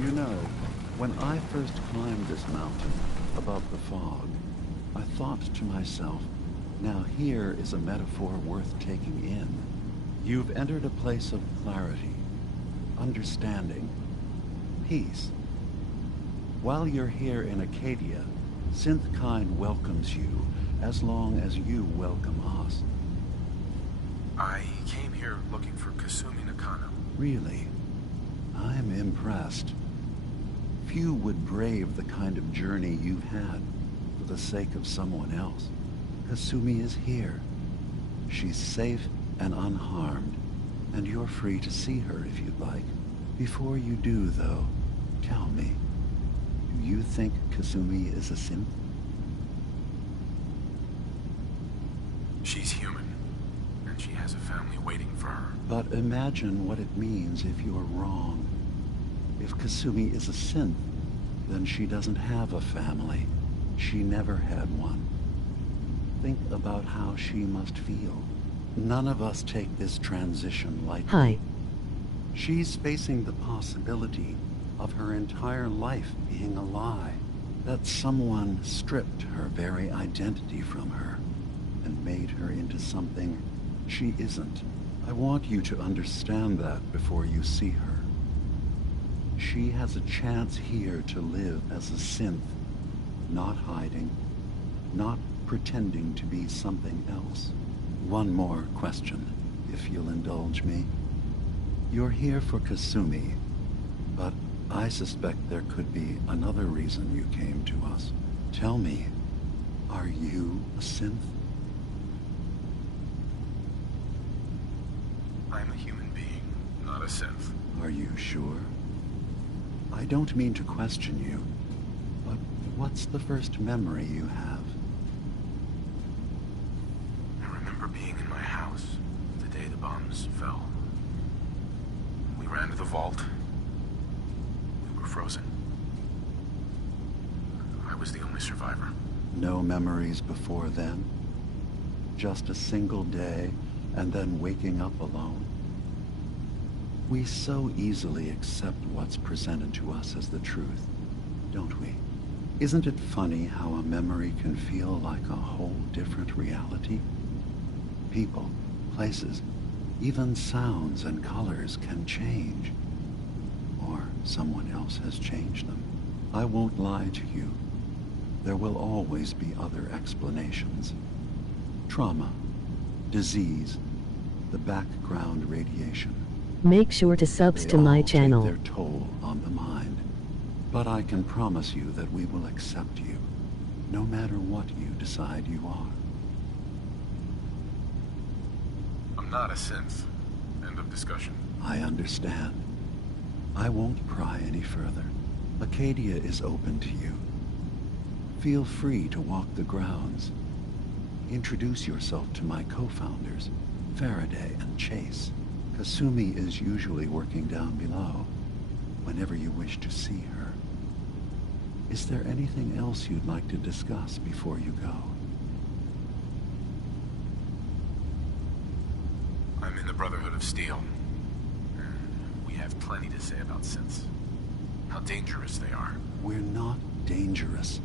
You know, when I first climbed this mountain above the fog, I thought to myself, now here is a metaphor worth taking in. You've entered a place of clarity, understanding, peace. While you're here in Acadia, Synthkind welcomes you as long as you welcome us. I came here looking for Kasumi Nakano. Really? I'm impressed. Few would brave the kind of journey you've had for the sake of someone else. Kasumi is here. She's safe and unharmed, and you're free to see her if you'd like. Before you do, though, tell me, do you think Kasumi is a synth? She's human, and she has a family waiting for her. But imagine what it means if you're wrong. If Kasumi is a synth, then she doesn't have a family. She never had one. Think about how she must feel. None of us take this transition lightly. Hi. She's facing the possibility of her entire life being a lie. That someone stripped her very identity from her and made her into something she isn't. I want you to understand that before you see her. She has a chance here to live as a synth, not hiding, not pretending to be something else. One more question, if you'll indulge me. You're here for Kasumi, but I suspect there could be another reason you came to us. Tell me, are you a synth? I'm a human being, not a synth. Are you sure? I don't mean to question you, but what's the first memory you have? I remember being in my house the day the bombs fell. We ran to the vault. We were frozen. I was the only survivor. No memories before then? Just a single day, and then waking up alone? We so easily accept what's presented to us as the truth, don't we? Isn't it funny how a memory can feel like a whole different reality? People, places, even sounds and colors can change. Or someone else has changed them. I won't lie to you. There will always be other explanations. Trauma, disease, the background radiation. Make sure to subs They to my all channel. take their toll on the mind. But I can promise you that we will accept you, no matter what you decide you are. I'm not a synth. End of discussion. I understand. I won't pry any further. Acadia is open to you. Feel free to walk the grounds. Introduce yourself to my co-founders, Faraday and Chase. Kasumi is usually working down below, whenever you wish to see her. Is there anything else you'd like to discuss before you go? I'm in the Brotherhood of Steel. We have plenty to say about synths. How dangerous they are. We're not dangerous.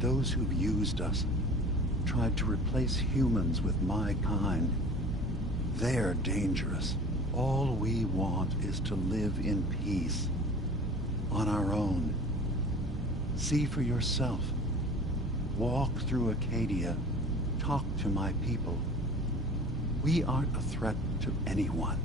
Those who've used us, tried to replace humans with my kind, they're dangerous. All we want is to live in peace, on our own. See for yourself. Walk through Acadia. Talk to my people. We aren't a threat to anyone.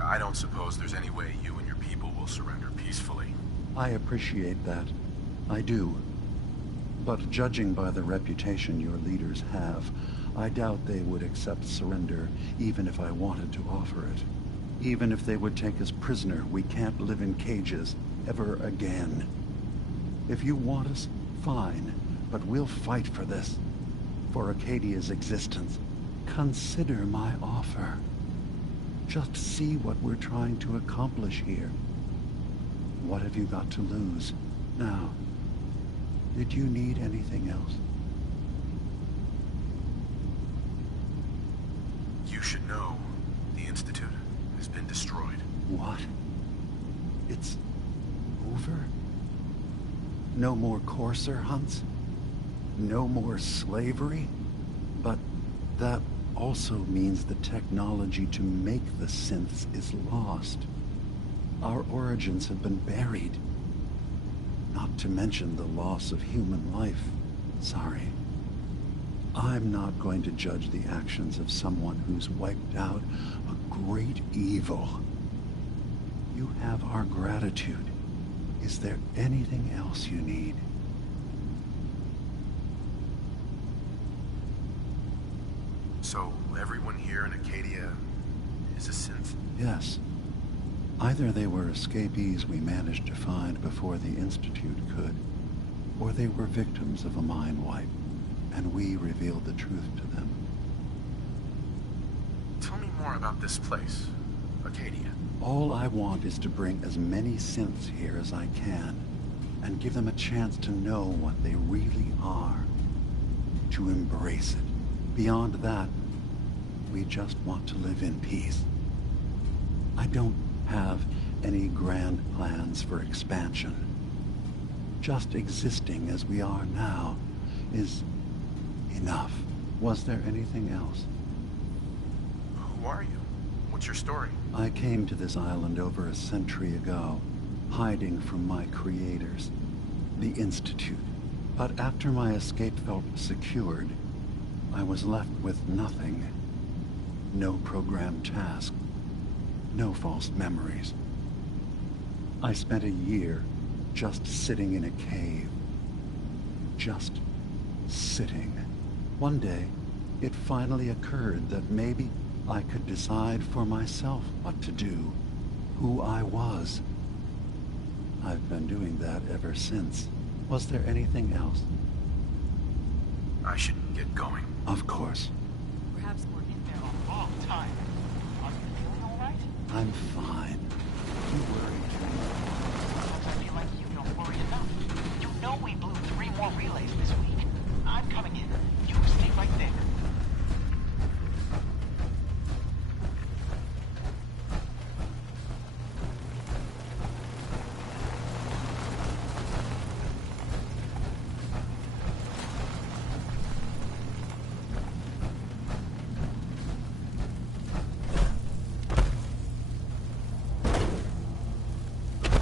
I don't suppose there's any way you and your people will surrender peacefully. I appreciate that. I do. But judging by the reputation your leaders have, I doubt they would accept surrender even if I wanted to offer it. Even if they would take us prisoner, we can't live in cages ever again. If you want us, fine, but we'll fight for this. For Acadia's existence. Consider my offer. Just see what we're trying to accomplish here. What have you got to lose? Now, did you need anything else? You should know the Institute has been destroyed. What? It's over? No more courser hunts? No more slavery? But that also means the technology to make the synths is lost. Our origins have been buried. Not to mention the loss of human life. Sorry. I'm not going to judge the actions of someone who's wiped out a great evil. You have our gratitude. Is there anything else you need? So, everyone here in Acadia is a synth? Yes. Either they were escapees we managed to find before the Institute could, or they were victims of a mind wipe, and we revealed the truth to them. Tell me more about this place, Acadia. All I want is to bring as many synths here as I can, and give them a chance to know what they really are. To embrace it. Beyond that, we just want to live in peace. I don't have any grand plans for expansion. Just existing as we are now is enough. Was there anything else? Who are you? What's your story? I came to this island over a century ago, hiding from my creators, the Institute. But after my escape felt secured, I was left with nothing. No programmed task. No false memories. I spent a year just sitting in a cave. Just sitting. One day, it finally occurred that maybe I could decide for myself what to do, who I was. I've been doing that ever since. Was there anything else? I should get going. Of course. Perhaps we're in there a long time. Are you feeling all right? I'm fine. You worry too much. Sometimes I feel like you don't worry enough. You know we blew 3 more relays this week. I'm coming in. You stay right there.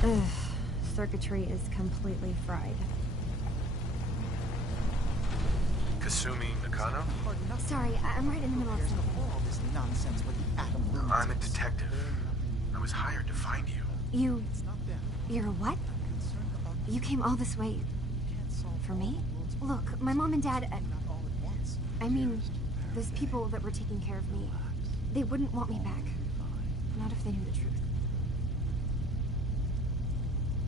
Ugh, circuitry is completely fried. Kasumi Nakano? Sorry, I'm right in the middle of something. All this nonsense with the atom lunatics. I'm a detective. I was hired to find you. You're a what? You came all this way for me? Look, my mom and dad, I mean, those people that were taking care of me, they wouldn't want me back. Not if they knew the truth.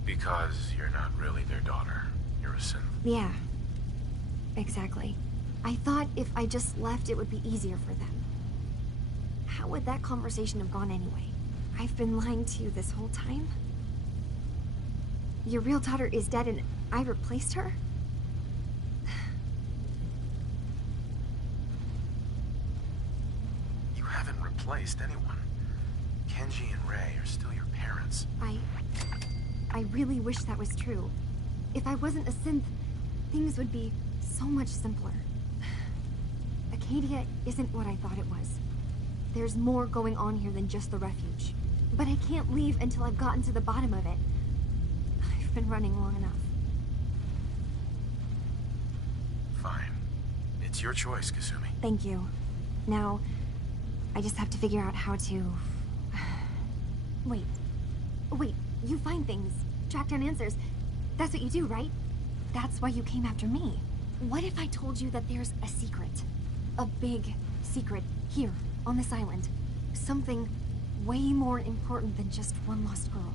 Because you're not really their daughter. You're a synth. Yeah, exactly. I thought if I just left, it would be easier for them. How would that conversation have gone anyway? I've been lying to you this whole time? Your real daughter is dead and I replaced her? You haven't replaced anyone. Kenji and Ray are still your parents. I really wish that was true. If I wasn't a synth, things would be so much simpler. Acadia isn't what I thought it was. There's more going on here than just the refuge. But I can't leave until I've gotten to the bottom of it. I've been running long enough. Fine. It's your choice, Kasumi. Thank you. Now, I just have to figure out how to... Wait, you find things, track down answers. That's what you do, right? That's why you came after me. What if I told you that there's a secret? A big secret here, on this island. Something way more important than just one lost girl.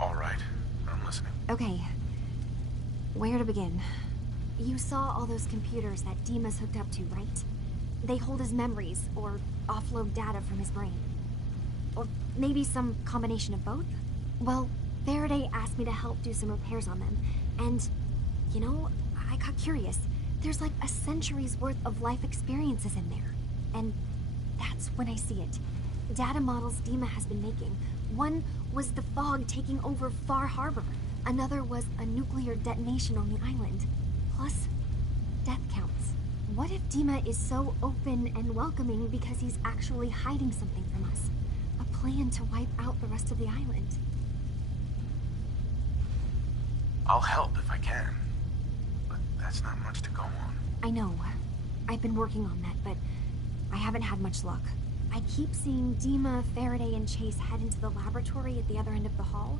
All right. I'm listening. Okay. Where to begin? You saw all those computers that Dima's hooked up to, right? They hold his memories, or offload data from his brain. Or maybe some combination of both? Well, Faraday asked me to help do some repairs on them, and, you know, I got curious. There's like a century's worth of life experiences in there. And that's when I see it. Data models Dima has been making. One was the fog taking over Far Harbor. Another was a nuclear detonation on the island. Plus, death counts. What if Dima is so open and welcoming because he's actually hiding something from us? A plan to wipe out the rest of the island. I'll help if I can. But that's not much to go on. I know. I've been working on that, but I haven't had much luck. I keep seeing Dima, Faraday, and Chase head into the laboratory at the other end of the hall.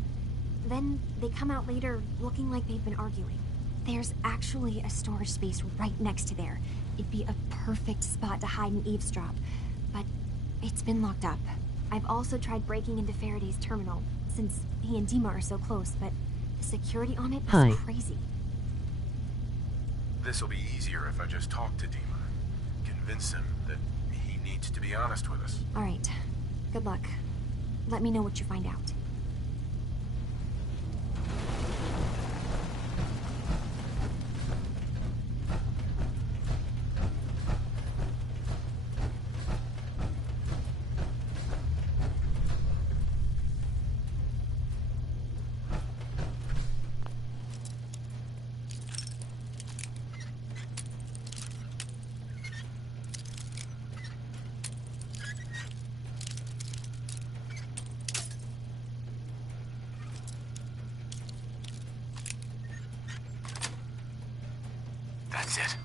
Then they come out later looking like they've been arguing. There's actually a storage space right next to there. It'd be a perfect spot to hide and eavesdrop, but it's been locked up. I've also tried breaking into Faraday's terminal, since he and Dima are so close, but the security on it is crazy. This'll be easier if I just talk to Dima. Convince him that he needs to be honest with us. All right. Good luck. Let me know what you find out. That's it.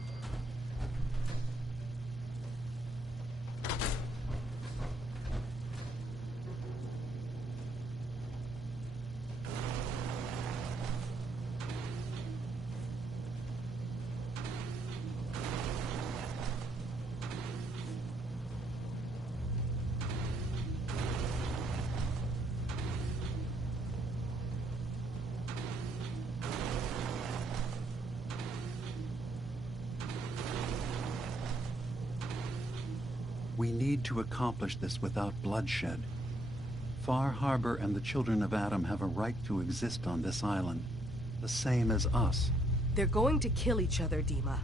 We need to accomplish this without bloodshed. Far Harbor and the children of Adam have a right to exist on this island, the same as us. They're going to kill each other, Dima.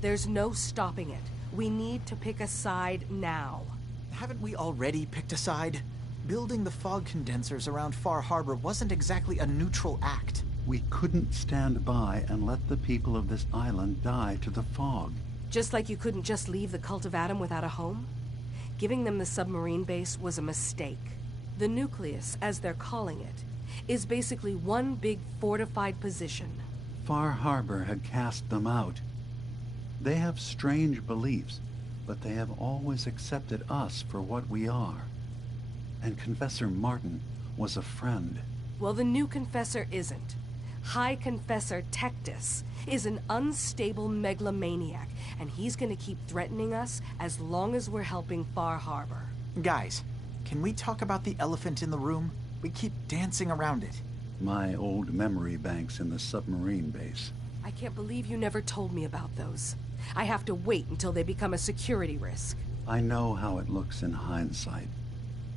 There's no stopping it. We need to pick a side now. Haven't we already picked a side? Building the fog condensers around Far Harbor wasn't exactly a neutral act. We couldn't stand by and let the people of this island die to the fog. Just like you couldn't just leave the Cult of Adam without a home? Giving them the submarine base was a mistake. The nucleus, as they're calling it, is basically one big fortified position. Far Harbor had cast them out. They have strange beliefs, but they have always accepted us for what we are. And Confessor Martin was a friend. Well, the new Confessor isn't. High Confessor Tectus is an unstable megalomaniac, and he's gonna keep threatening us as long as we're helping Far Harbor. Guys, can we talk about the elephant in the room? We keep dancing around it. My old memory banks in the submarine base. I can't believe you never told me about those. I have to wait until they become a security risk. I know how it looks in hindsight,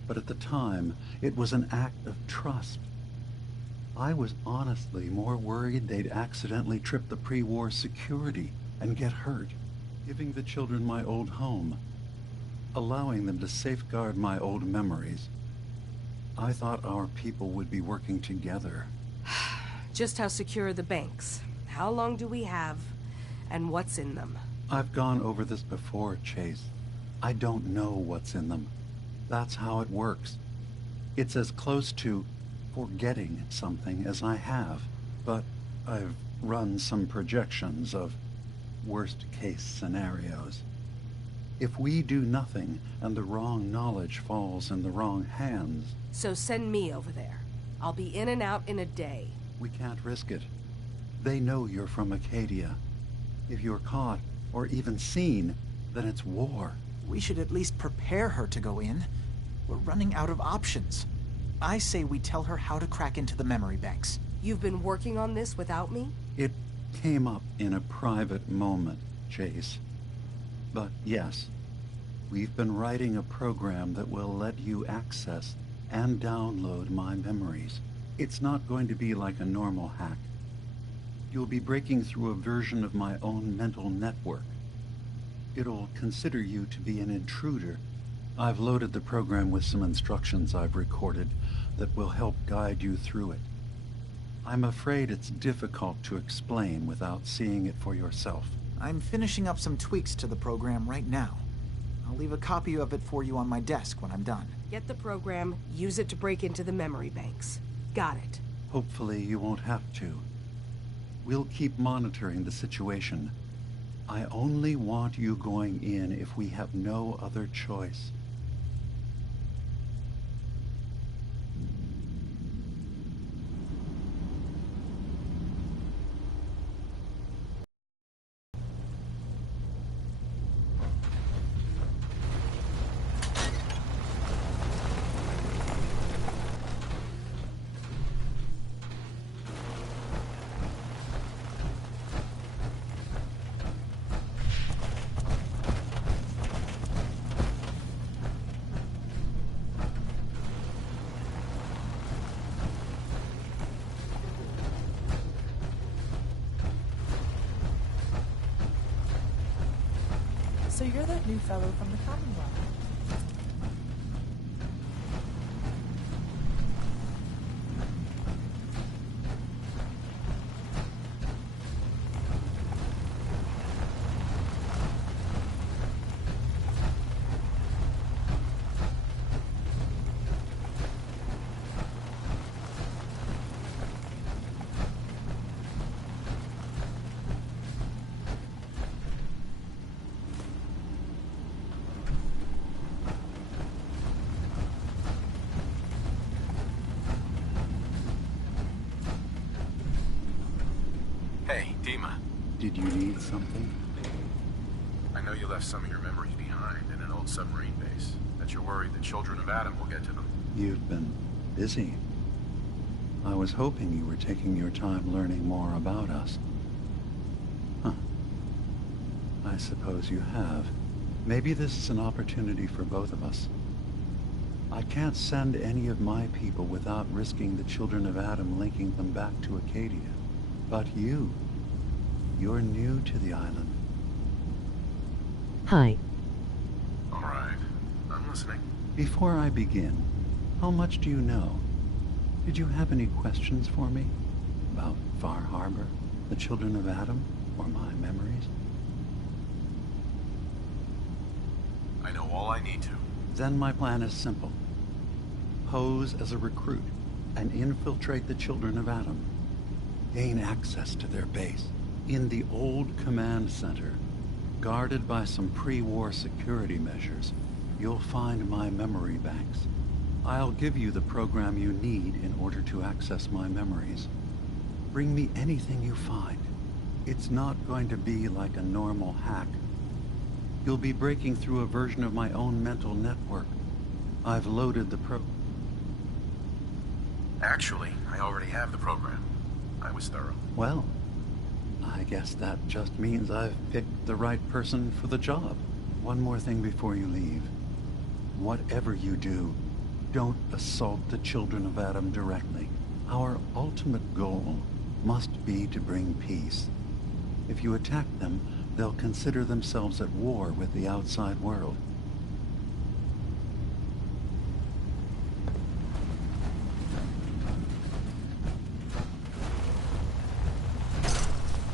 but at the time, it was an act of trust. I was honestly more worried they'd accidentally trip the pre-war security and get hurt. Giving the children my old home, allowing them to safeguard my old memories. I thought our people would be working together. Just how secure are the banks? How long do we have? And what's in them? I've gone over this before, Chase. I don't know what's in them. That's how it works. It's as close to forgetting something as I have, but I've run some projections of worst-case scenarios. If we do nothing and the wrong knowledge falls in the wrong hands... So send me over there. I'll be in and out in a day. We can't risk it. They know you're from Acadia. If you're caught, or even seen, then it's war. We should at least prepare her to go in. We're running out of options. I say we tell her how to crack into the memory banks. You've been working on this without me? It came up in a private moment, Chase. But yes, we've been writing a program that will let you access and download my memories. It's not going to be like a normal hack. You'll be breaking through a version of my own mental network. It'll consider you to be an intruder. I've loaded the program with some instructions I've recorded that will help guide you through it. I'm afraid it's difficult to explain without seeing it for yourself. I'm finishing up some tweaks to the program right now. I'll leave a copy of it for you on my desk when I'm done. Get the program, use it to break into the memory banks. Got it. Hopefully you won't have to. We'll keep monitoring the situation. I only want you going in if we have no other choice. So you're that new fellow from the Commonwealth. Hey, Dima. Did you need something? I know you left some of your memories behind in an old submarine base. That you're worried the children of Adam will get to them. You've been busy. I was hoping you were taking your time learning more about us. Huh. I suppose you have. Maybe this is an opportunity for both of us. I can't send any of my people without risking the children of Adam linking them back to Acadia. But you're new to the island. Hi. All right. I'm listening. Before I begin, how much do you know? Did you have any questions for me? About Far Harbor, the children of Adam, or my memories? I know all I need to. Then my plan is simple. Pose as a recruit and infiltrate the children of Adam. Gain access to their base in the old command center. Guarded by some pre-war security measures, you'll find my memory banks. I'll give you the program you need in order to access my memories. Bring me anything you find. It's not going to be like a normal hack. You'll be breaking through a version of my own mental network. I've loaded the Actually, I already have the program. I was thorough. Well, I guess that just means I've picked the right person for the job. One more thing before you leave. Whatever you do, don't assault the children of Adam directly. Our ultimate goal must be to bring peace. If you attack them, they'll consider themselves at war with the outside world.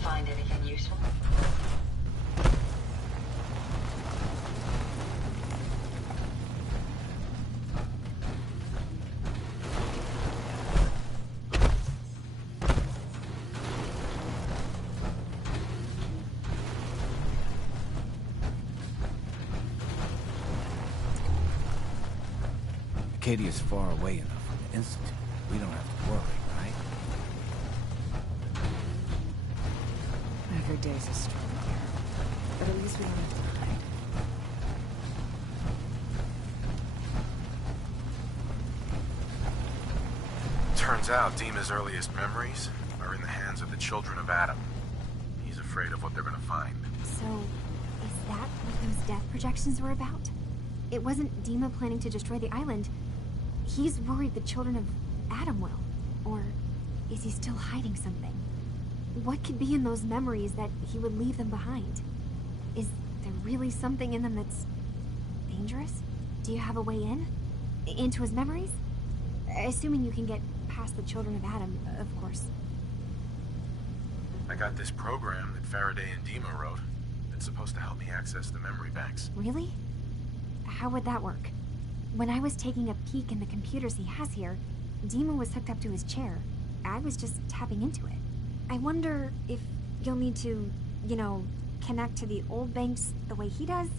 Find anything useful? Acadia's far away enough from the Institute. We don't have to worry, right? Every day's a struggle here. But at least we don't have to hide. Turns out Dima's earliest memories are in the hands of the children of Adam. He's afraid of what they're gonna find. So, is that what those death projections were about? It wasn't Dima planning to destroy the island. He's worried the children of Adam will. Or is he still hiding something? What could be in those memories that he would leave them behind? Is there really something in them that's dangerous? Do you have a way in? Into his memories? Assuming you can get past the children of Adam, of course. I got this program that Faraday and Dima wrote that's supposed to help me access the memory banks. Really? How would that work? When I was taking a peek in the computers he has here, Dima was hooked up to his chair. I was just tapping into it. I wonder if you'll need to, connect to the old banks the way he does?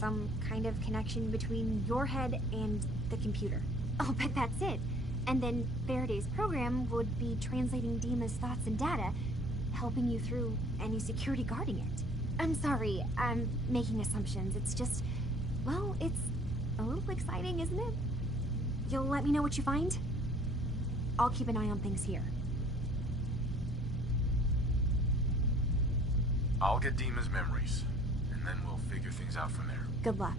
Some kind of connection between your head and the computer. I'll bet that's it. And then Faraday's program would be translating Dima's thoughts and data, helping you through any security guarding it. I'm sorry, I'm making assumptions. It's just, well, it's a little exciting, isn't it? You'll let me know what you find? I'll keep an eye on things here. I'll get Dima's memories, and then we'll figure things out from there. Good luck.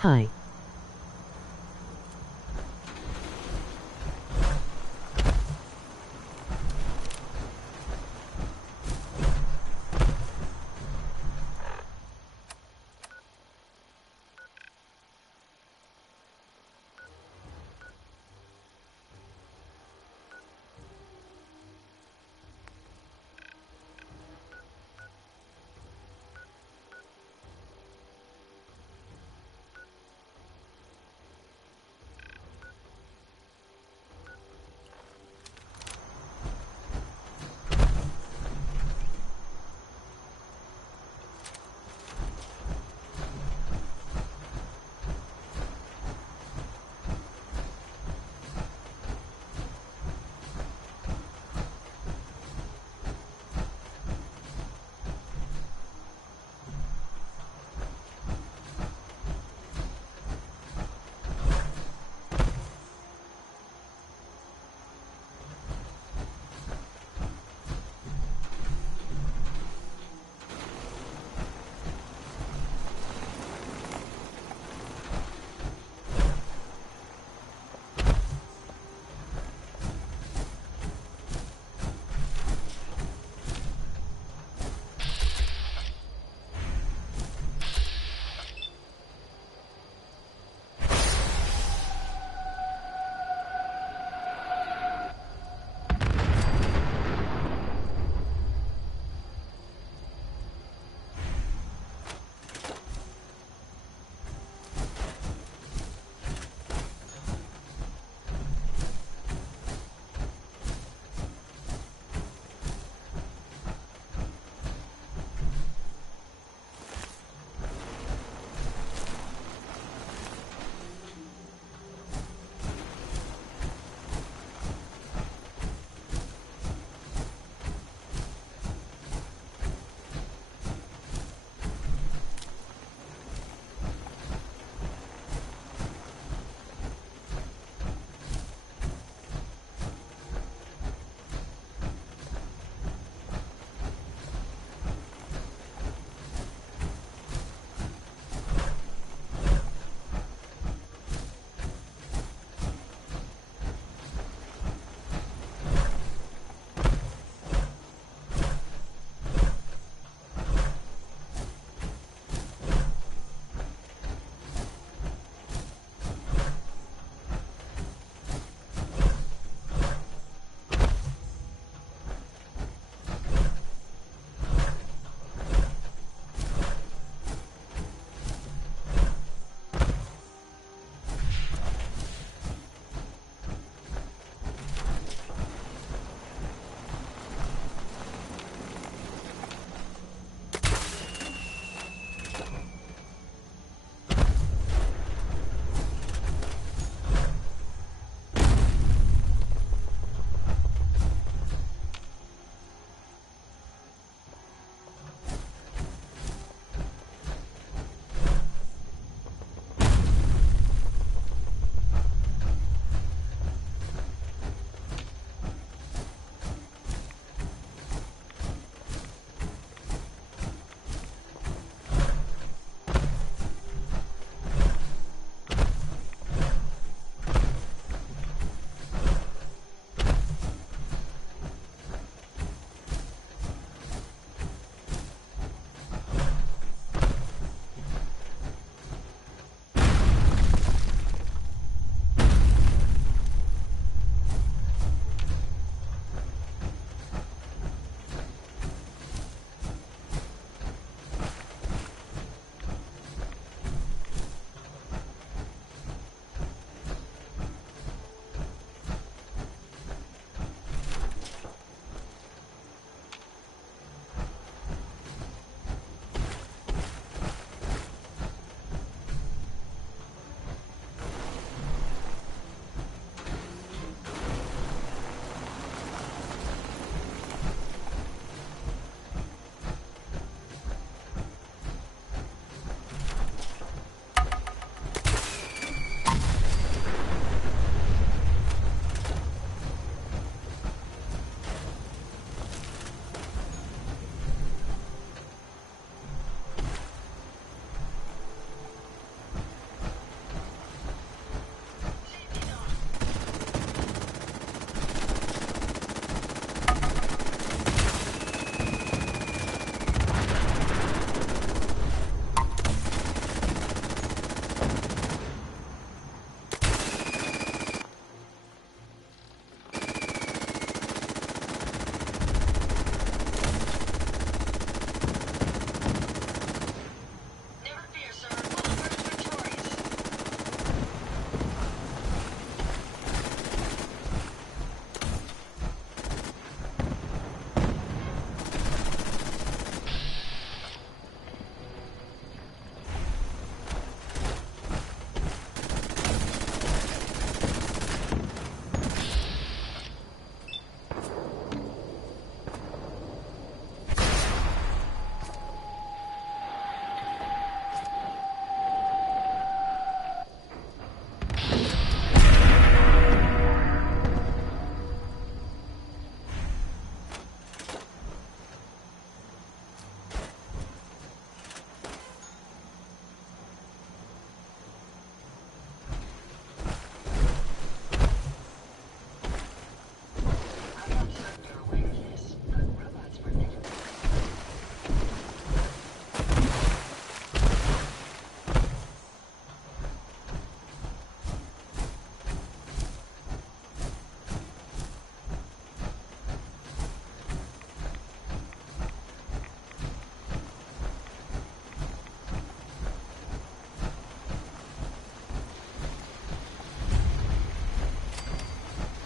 Hi.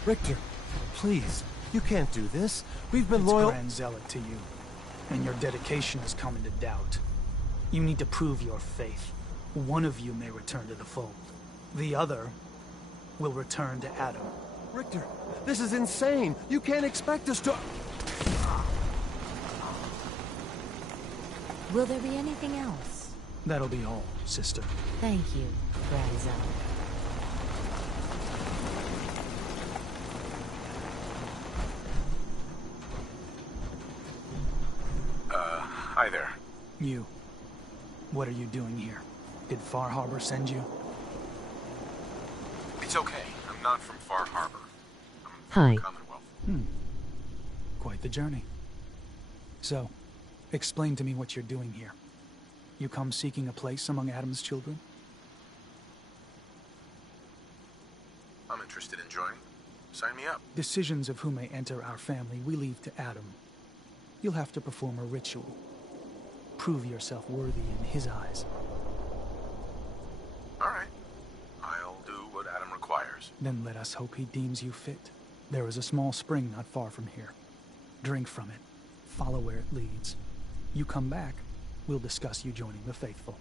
Richter, please, you can't do this. We've been It's loyal. Grand Zealot to you, and your dedication has come into doubt. You need to prove your faith. One of you may return to the fold. The other will return to Adam. Richter, this is insane. You can't expect us to... Will there be anything else? That'll be all, sister. Thank you, Grand Zealot. Hi there. You. What are you doing here? Did Far Harbor send you? It's okay. I'm not from Far Harbor. I'm Hi. from the Commonwealth. Quite the journey. So, explain to me what you're doing here. You come seeking a place among Adam's children? I'm interested in joining. Sign me up. Decisions of who may enter our family we leave to Adam. You'll have to perform a ritual. Prove yourself worthy in his eyes. All right. I'll do what Adam requires. Then let us hope he deems you fit. There is a small spring not far from here. Drink from it. Follow where it leads. You come back, we'll discuss you joining the faithful.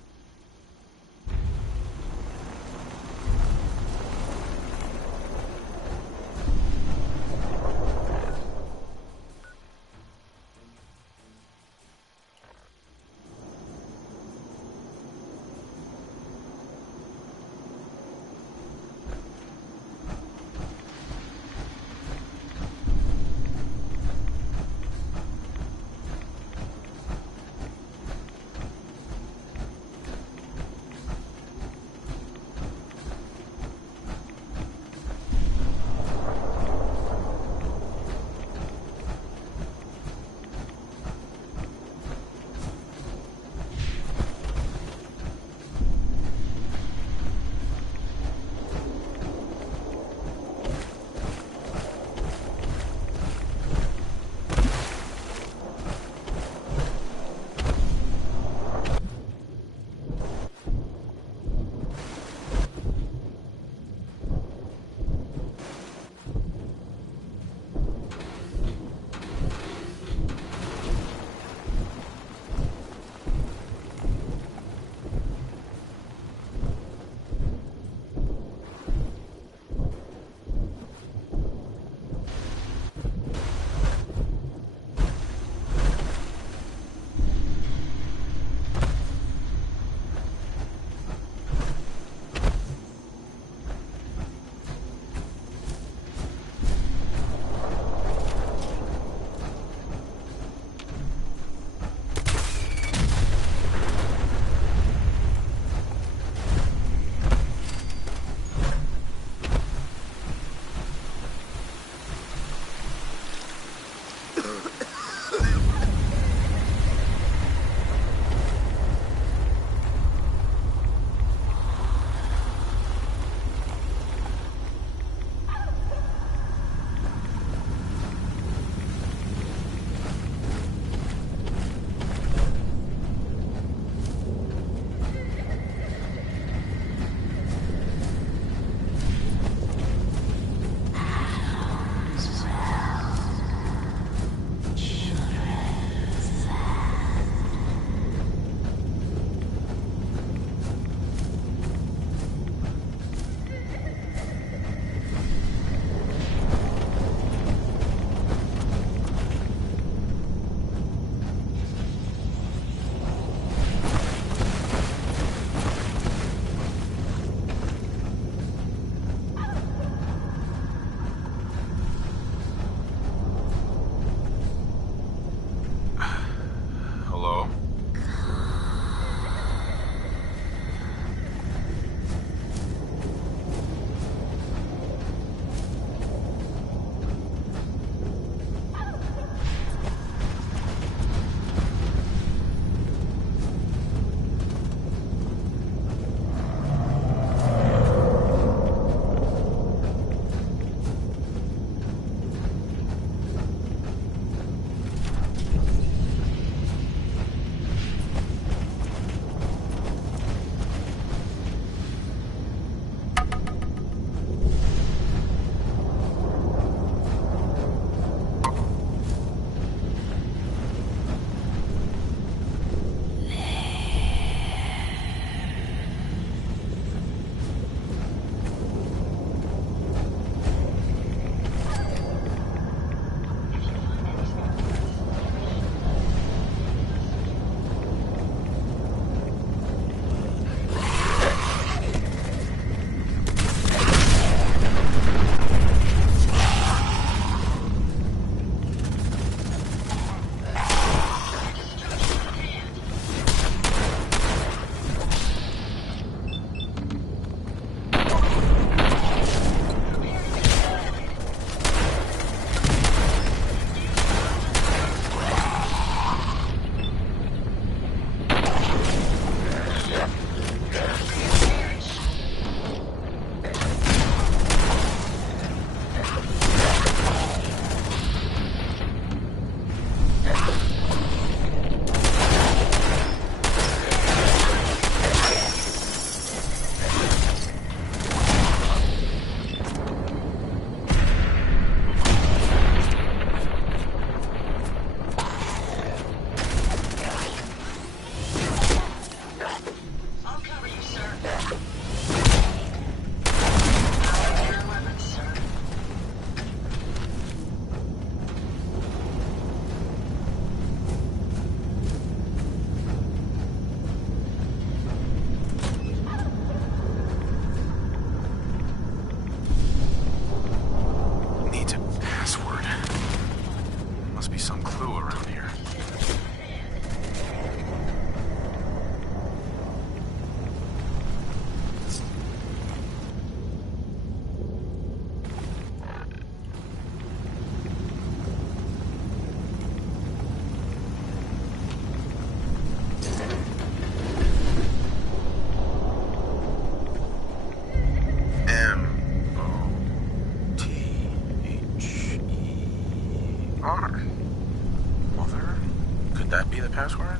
password?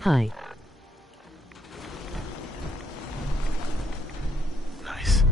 Hi. Nice.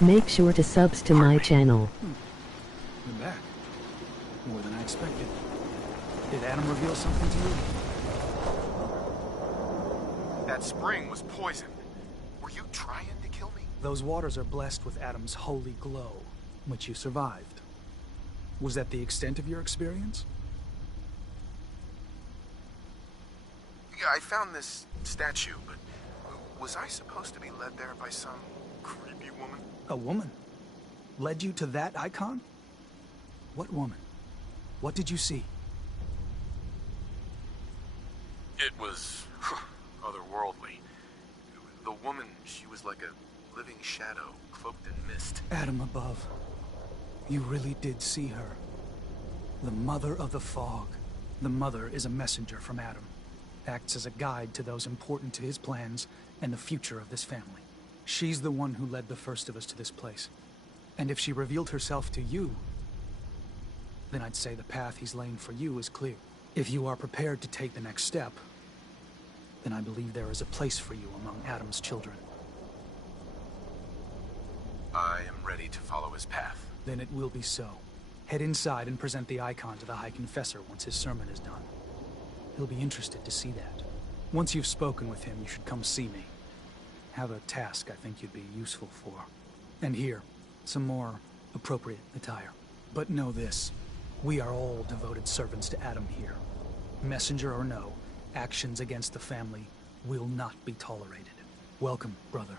Make sure to subs to my channel. You're back. More than I expected. Did Adam reveal something to you? That spring was poisoned. Were you trying to kill me? Those waters are blessed with Adam's holy glow, which you survived. Was that the extent of your experience? Yeah, I found this statue, but was I supposed to be led there by some creepy woman? A woman? Led you to that icon? What woman? What did you see? It was otherworldly. The woman, she was like a living shadow, cloaked in mist. Adam above. You really did see her. The Mother of the Fog. The Mother is a messenger from Adam. Acts as a guide to those important to his plans and the future of this family. She's the one who led the first of us to this place. And if she revealed herself to you, then I'd say the path he's laying for you is clear. If you are prepared to take the next step, then I believe there is a place for you among Adam's children. I am ready to follow his path. Then it will be so. Head inside and present the icon to the High Confessor once his sermon is done. He'll be interested to see that. Once you've spoken with him, you should come see me. Have a task I think you'd be useful for. And here, some more appropriate attire. But know this, we are all devoted servants to Adam here. Messenger or no, actions against the family will not be tolerated. Welcome, brother.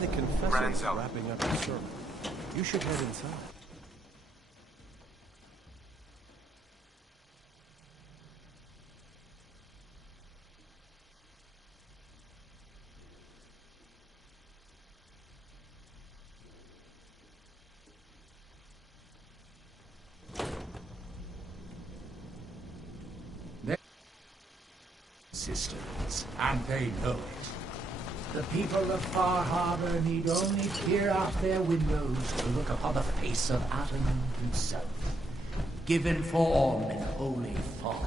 The confessor is Ranzo. wrapping up the sermon. You should head inside. Sisters, and they know it. The people of Far Harbor need only peer out their windows to look upon the face of Adam himself, given form in holy fog.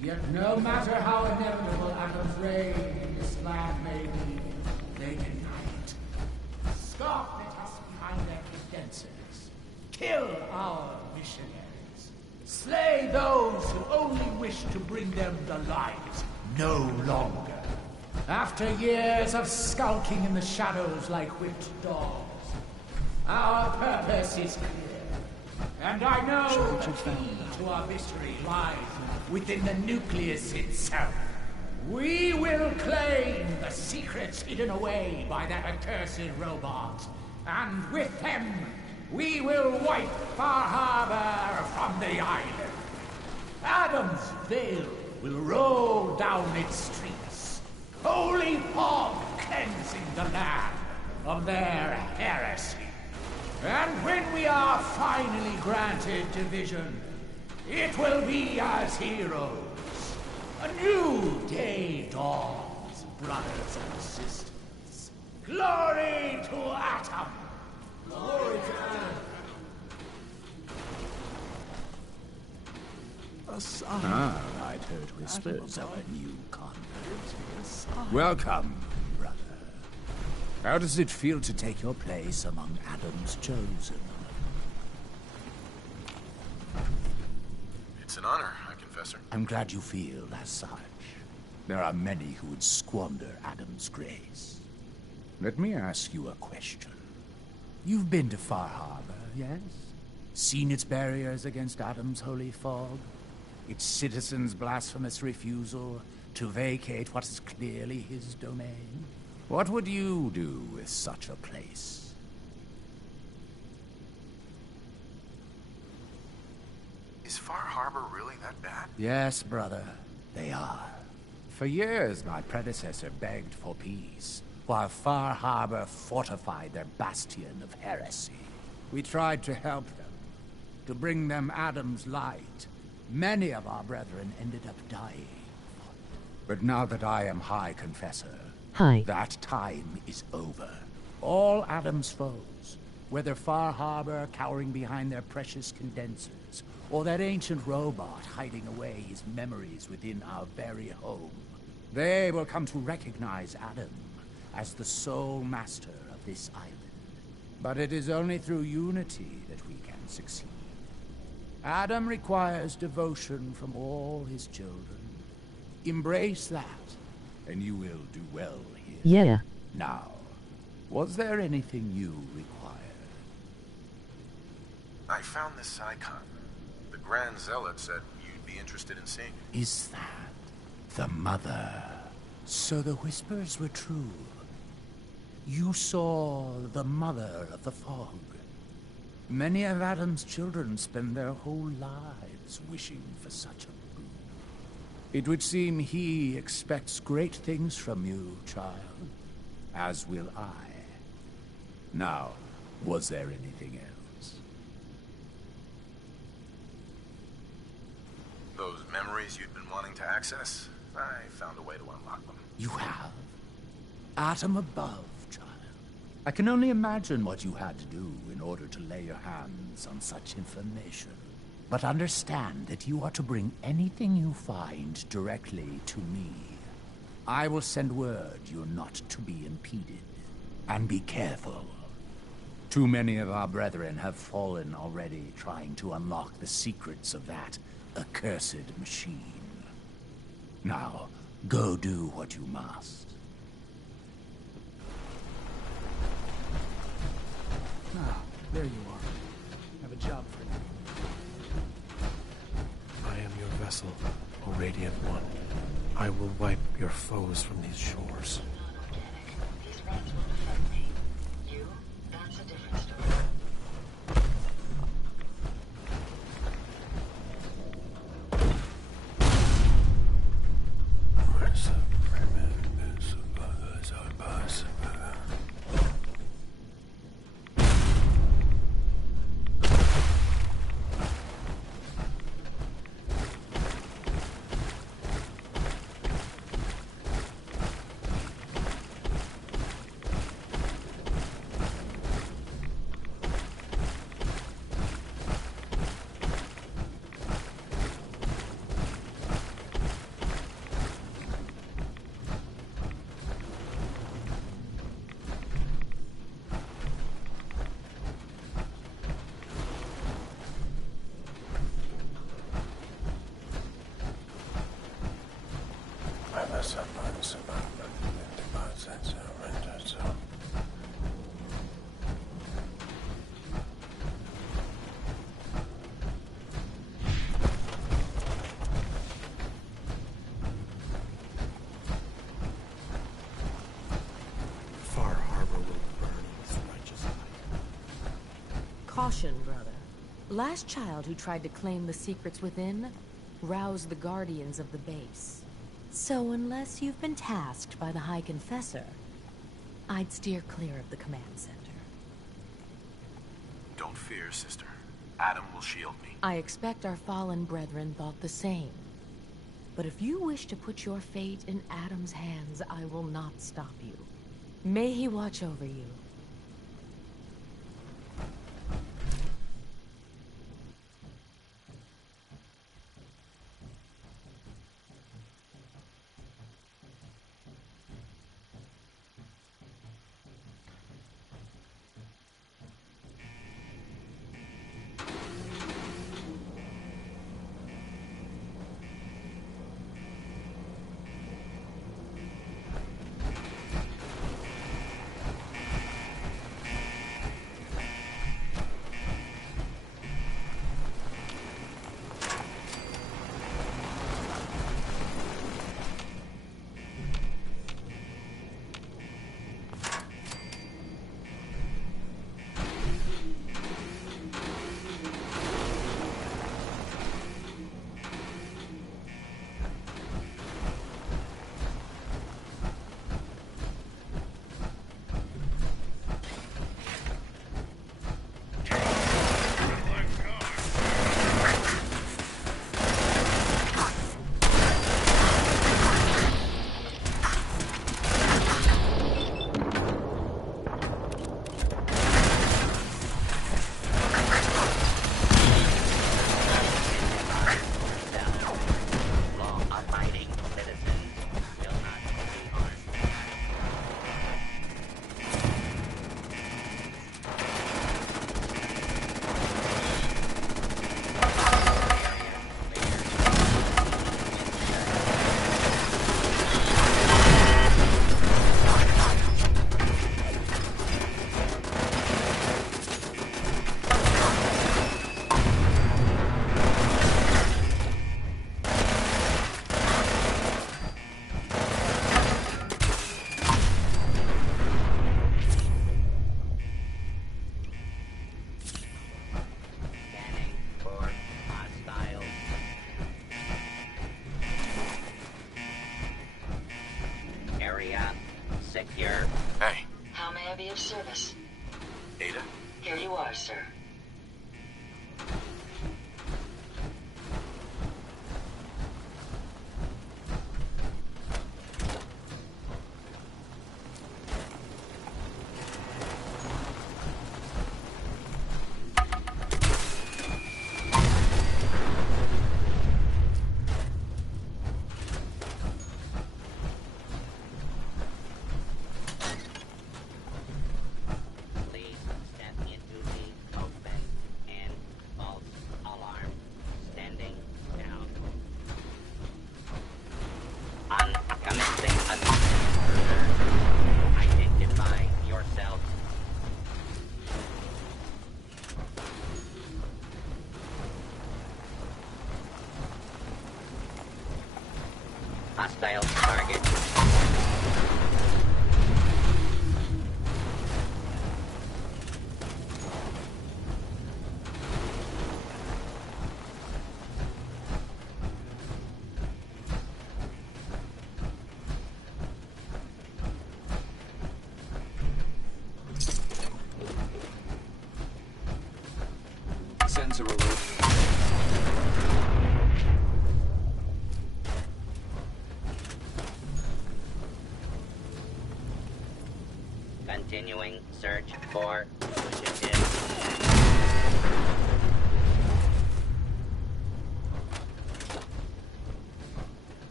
Yet no matter how inevitable Adam's reign in this land may be, they deny it. Scoff at us behind their credentials. Kill our missionaries. Slay those who only wish to bring them the light no longer. After years of skulking in the shadows like whipped dogs, our purpose is clear. And I know the key to our victory lies within the nucleus itself. We will claim the secrets hidden away by that accursed robot, and with them, we will wipe Far Harbor from the island. Adam's veil will roll down its streets, holy fog cleansing the land of their heresy. And when we are finally granted division, it will be as heroes. A new day dawns, brothers and sisters. Glory to Atom! Glory to Atom! I'd heard whispers of a new convert. Welcome, brother. How does it feel to take your place among Adam's chosen? It's an honor, High Confessor. I'm glad you feel as such. There are many who would squander Adam's grace. Let me ask you a question. You've been to Far Harbor, yes? Seen its barriers against Adam's holy fog? Its citizens' blasphemous refusal to vacate what is clearly his domain? What would you do with such a place? Is Far Harbor really that bad? Yes, brother, they are. For years, my predecessor begged for peace, while Far Harbor fortified their bastion of heresy. We tried to help them, to bring them Adam's light. Many of our brethren ended up dying. But now that I am High Confessor, that time is over. All Adam's foes, whether Far Harbor cowering behind their precious condensers, or that ancient robot hiding away his memories within our very home, they will come to recognize Adam as the sole master of this island. But it is only through unity that we can succeed. Adam requires devotion from all his children. Embrace that, and you will do well here. Yeah. Now, was there anything you required? I found this icon. The Grand Zealot said you'd be interested in seeing it. Is that the Mother? So the whispers were true. You saw the Mother of the Fog. Many of Adam's children spend their whole lives wishing for such a boon. It would seem he expects great things from you, child. As will I. Now, was there anything else? Those memories you'd been wanting to access? I found a way to unlock them. You have? Atom above, child. I can only imagine what you had to do in order to lay your hands on such information. But understand that you are to bring anything you find directly to me. I will send word you're not to be impeded. And be careful. Too many of our brethren have fallen already trying to unlock the secrets of that accursed machine. Now, go do what you must. Ah, there you are. I have a job for you. I am your vessel, O Radiant One. I will wipe your foes from these shores. These rats will affect me. You, that's a different story. Caution, brother. Last child who tried to claim the secrets within roused the guardians of the base. So unless you've been tasked by the High Confessor, I'd steer clear of the command center. Don't fear, sister. Adam will shield me. I expect our fallen brethren thought the same. But if you wish to put your fate in Adam's hands, I will not stop you. May he watch over you. Hey. How may I be of service? Ada? Here you are, sir. Hostile target. Sensor alert. Continuing search for fugitive.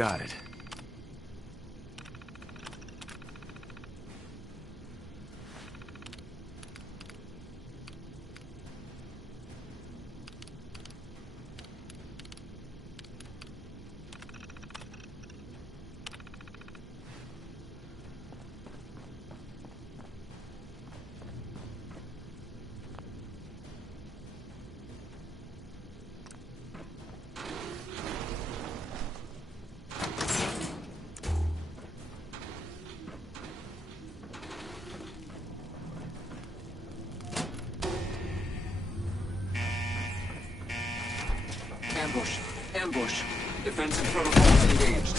got it. Ambush. Ambush. Defensive protocols engaged.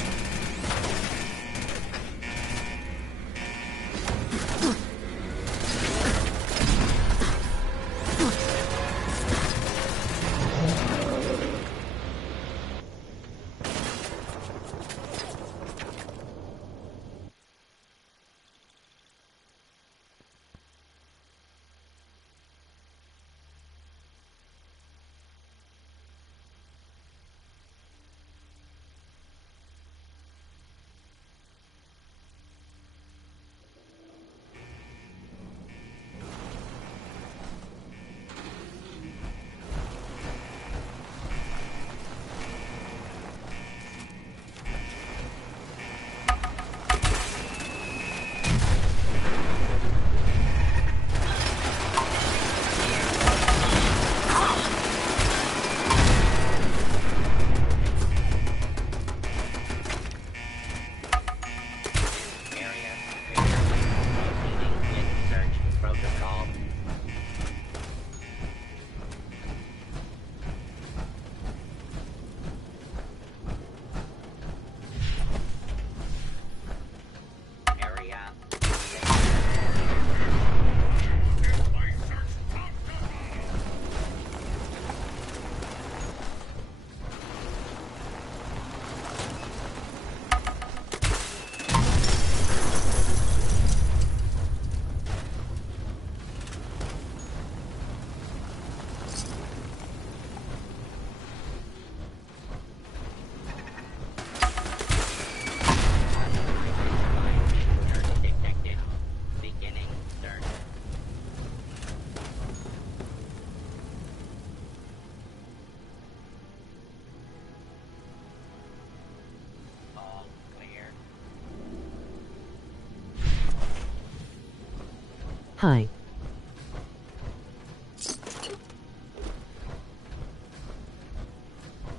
Hi.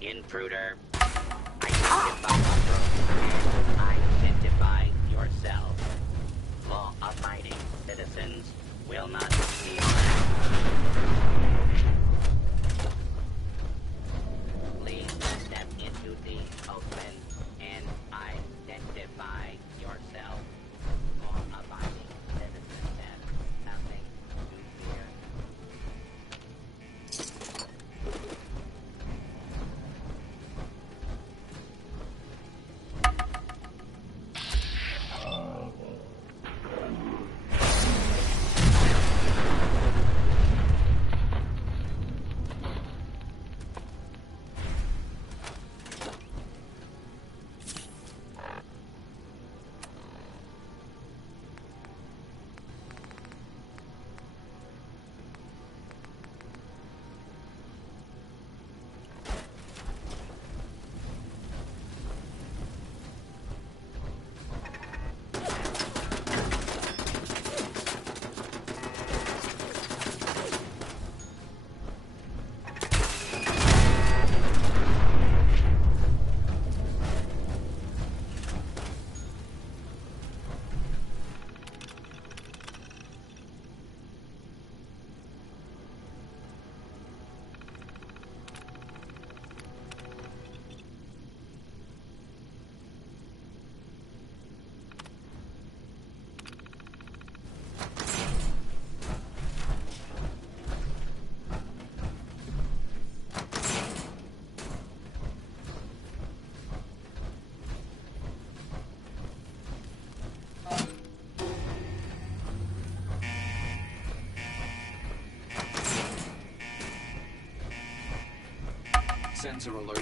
Intruder. Identify yourself. Law-abiding citizens will not be Please step into the open and identify yourself. Law-abiding citizens have nothing to fear. Sensor alert.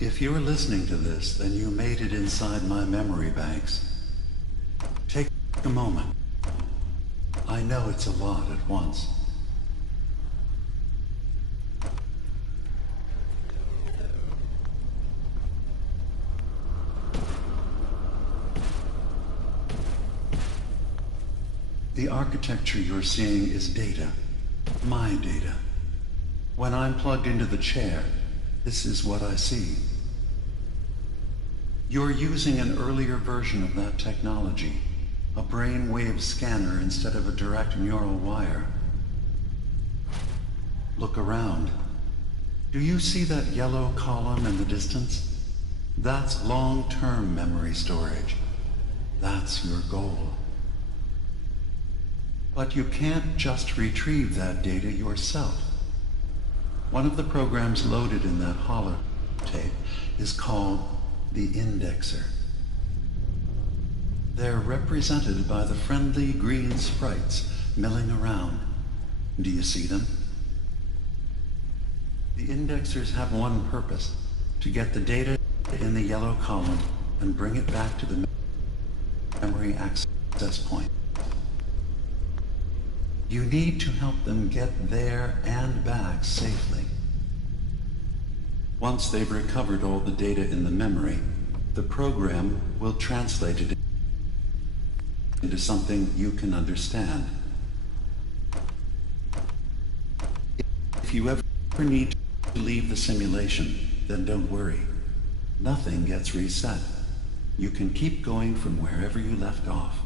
If you're listening to this, then you made it inside my memory banks. Take a moment. I know it's a lot at once. The architecture you're seeing is data. My data. When I'm plugged into the chair, this is what I see. You're using an earlier version of that technology, a brainwave scanner instead of a direct neural wire. Look around. Do you see that yellow column in the distance? That's long-term memory storage. That's your goal. But you can't just retrieve that data yourself. One of the programs loaded in that holotape is called the indexer. They're represented by the friendly green sprites milling around. Do you see them? The indexers have one purpose: to get the data in the yellow column and bring it back to the memory access point. You need to help them get there and back safely. Once they've recovered all the data in the memory, the program will translate it into something you can understand. If you ever need to leave the simulation, then don't worry. Nothing gets reset. You can keep going from wherever you left off.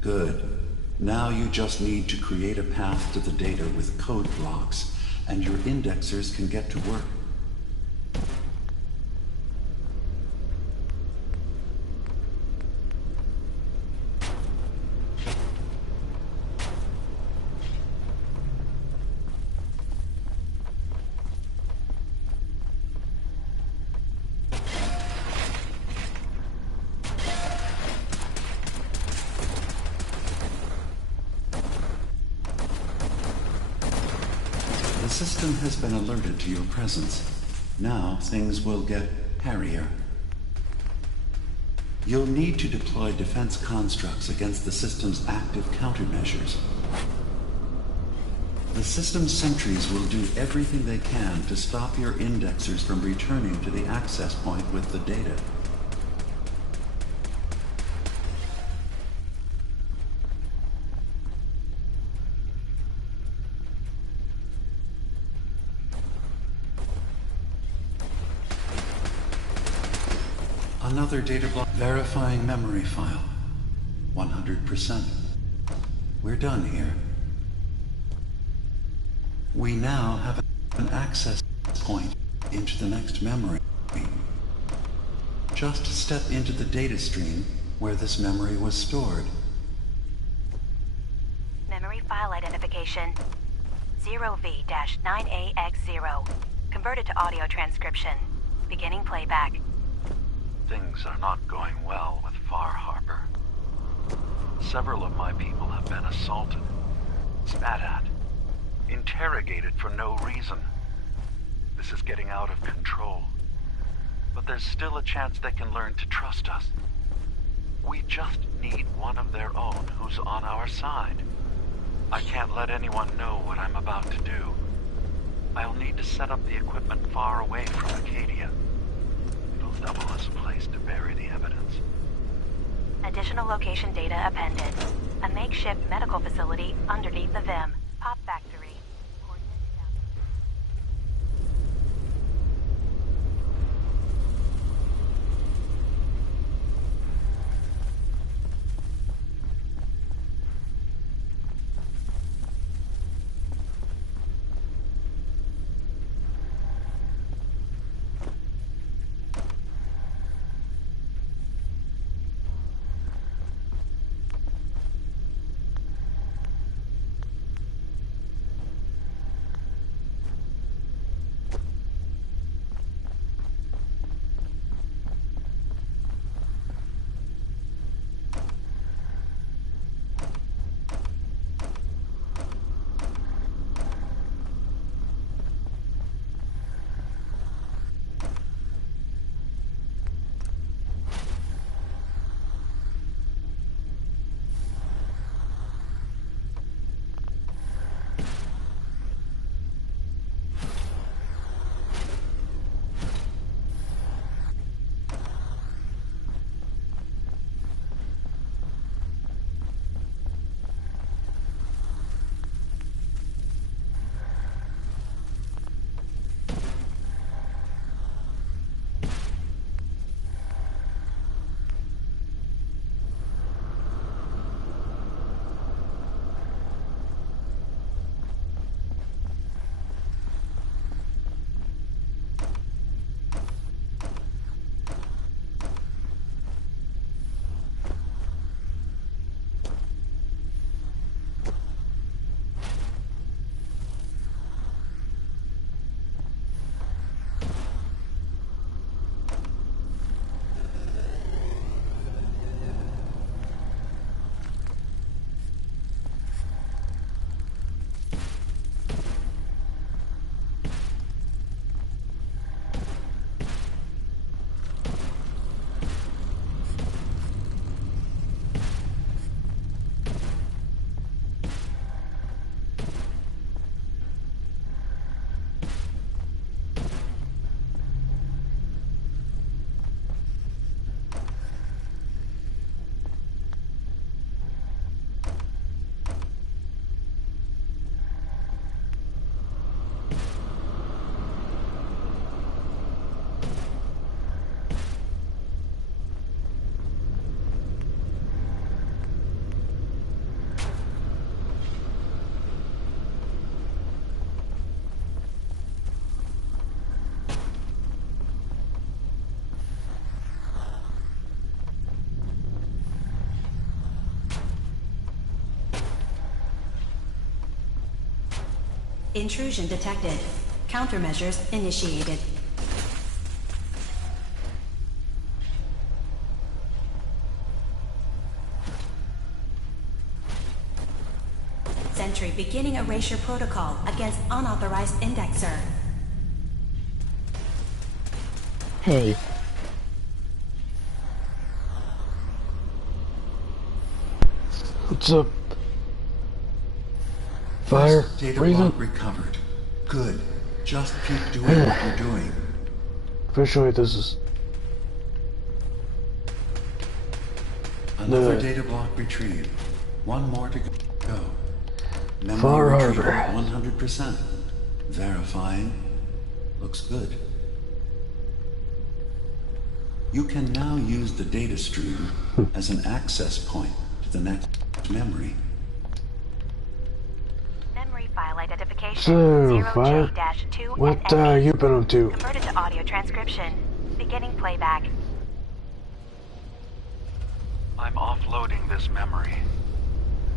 Good. Now you just need to create a path to the data with code blocks, and your indexers can get to work. The system has been alerted to your presence. Now things will get hairier. You'll need to deploy defense constructs against the system's active countermeasures. The system's sentries will do everything they can to stop your indexers from returning to the access point with the data. Another data block verifying memory file. 100%. We're done here. We now have an access point into the next memory. Just step into the data stream where this memory was stored. Memory file identification 0V-9AX0. Converted to audio transcription. Beginning playback. Things are not going well with Far Harbor. Several of my people have been assaulted, spat at, interrogated for no reason. This is getting out of control. But there's still a chance they can learn to trust us. We just need one of their own who's on our side. I can't let anyone know what I'm about to do. I'll need to set up the equipment far away from Acadia. It'll double as a place to bury the evidence. Additional location data appended. A makeshift medical facility underneath the VIM. Pop factory. Intrusion detected. Countermeasures initiated. Sentry beginning erasure protocol against unauthorized indexer. Hey. What's up? Fire? Data Breathing? log recovered. Good. Just keep doing what you're doing. Officially, this is... Another data block retrieved. One more to go. Memory Far retrieval Harbor. 100%. Verifying. Looks good. You can now use the data stream as an access point to the next memory. Memory file identification So, Fire, 0J-2 what and you been up to? converted to audio transcription. Beginning playback. I'm offloading this memory.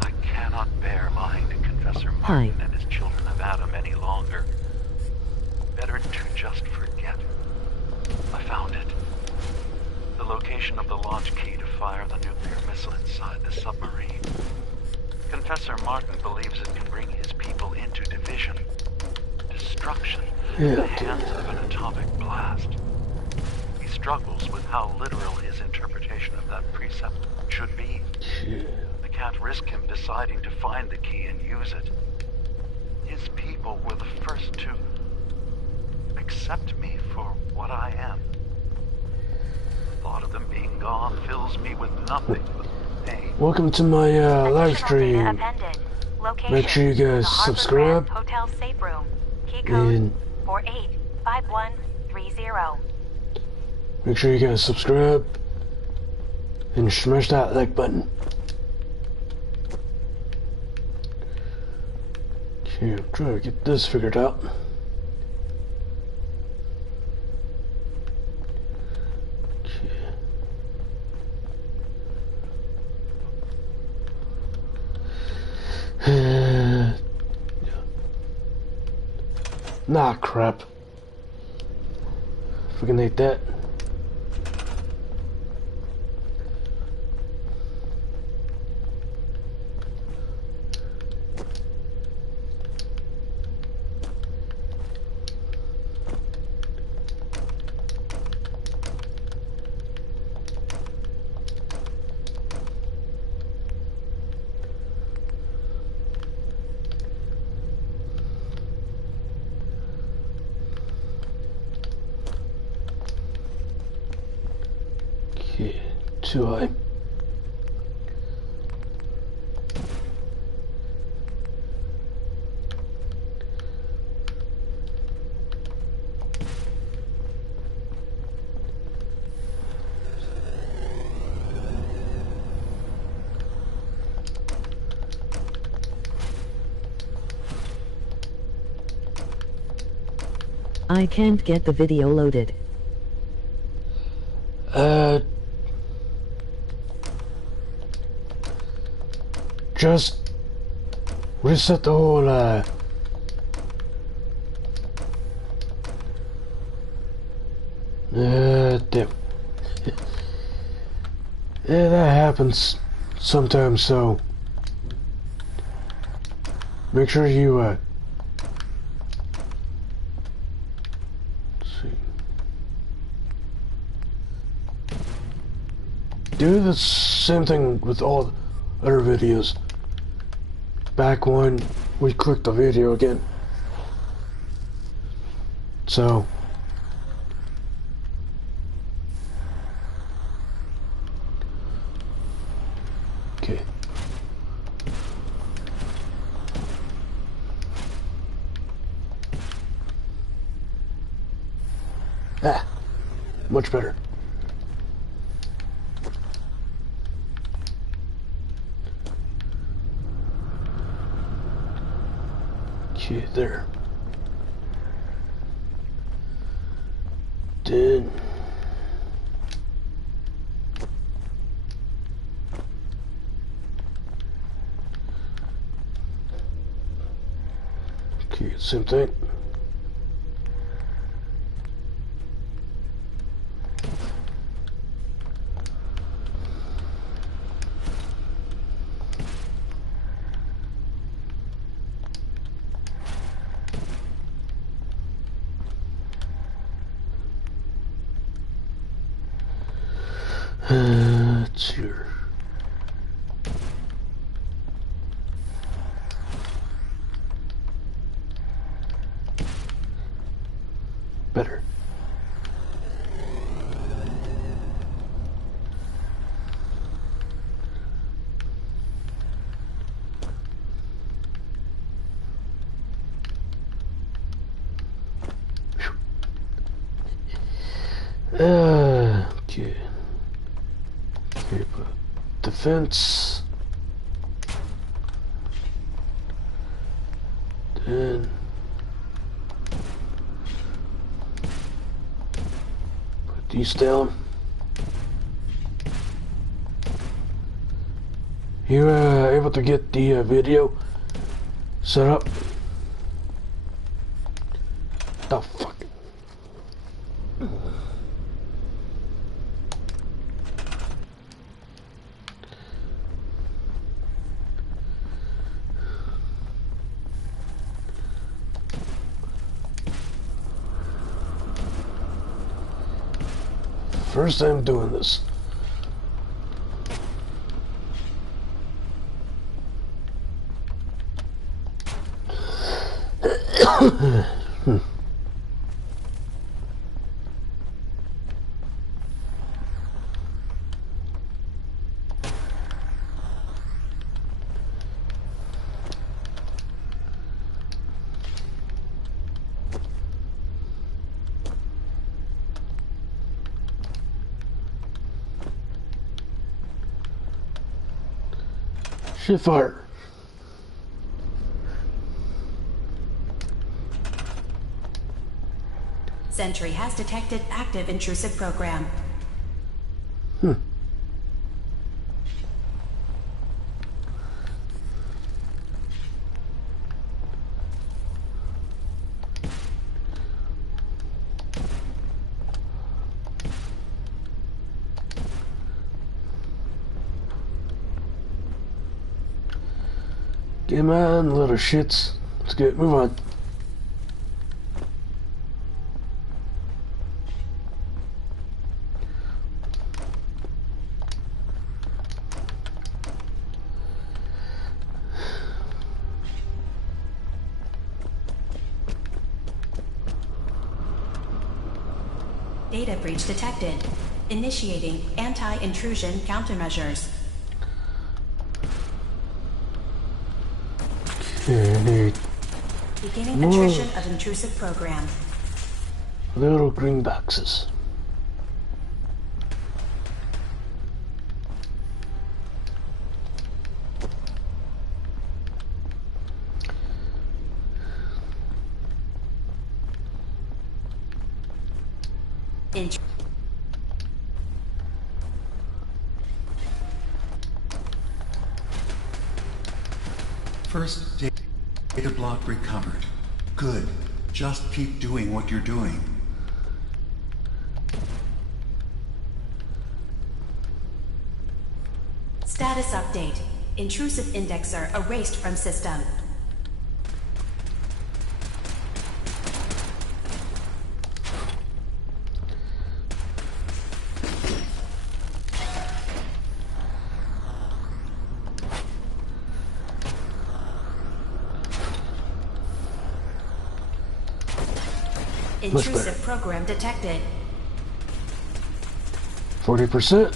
I cannot bear lying to Confessor Hi. Martin and his children of Adam any longer. Better to just forget. I found it. The location of the launch key to fire the nuclear missile inside the submarine. Confessor Martin believes it can bring his people into division, destruction, in the hands of an atomic blast. He struggles with how literal his interpretation of that precept should be. I can't risk him deciding to find the key and use it. His people were the first to accept me for what I am. The thought of them being gone fills me with nothing but pain. Welcome to my live stream. Appended. Location, Make sure you guys the Harbor subscribe. Grand Hotel safe room. Key code And 485130. make sure you guys subscribe. And smash that like button. Okay, I'm trying to get this figured out. Nah, crap. Freaking hate that. Okay, too high. I can't get the video loaded. Just reset the whole, damn. Yeah, that happens sometimes, so make sure you, let's see. Do the same thing with all other videos. Back when we clicked the video again. So okay. Ah, much better. Okay, there. Then okay. Okay, same thing. It's here. Better. Okay. Okay, but defense. Then put these down. You able to get the video set up? The fuck. First time doing this. Shit fire. Sentry has detected active intrusive program. Come on, little shits. Let's move on. Data breach detected. Initiating anti-intrusion countermeasures. Beginning attrition of intrusive program. Little green boxes. First data block recovered. Good. Just keep doing what you're doing. Status update. Intrusive indexer erased from system. Intrusive program detected. 40%.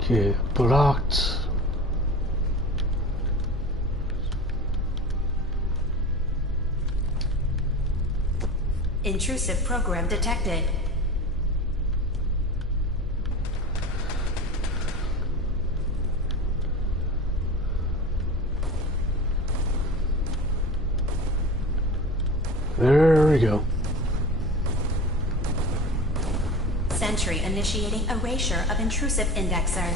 Okay, blocked. Intrusive program detected. There we go. Sentry initiating erasure of intrusive indexer.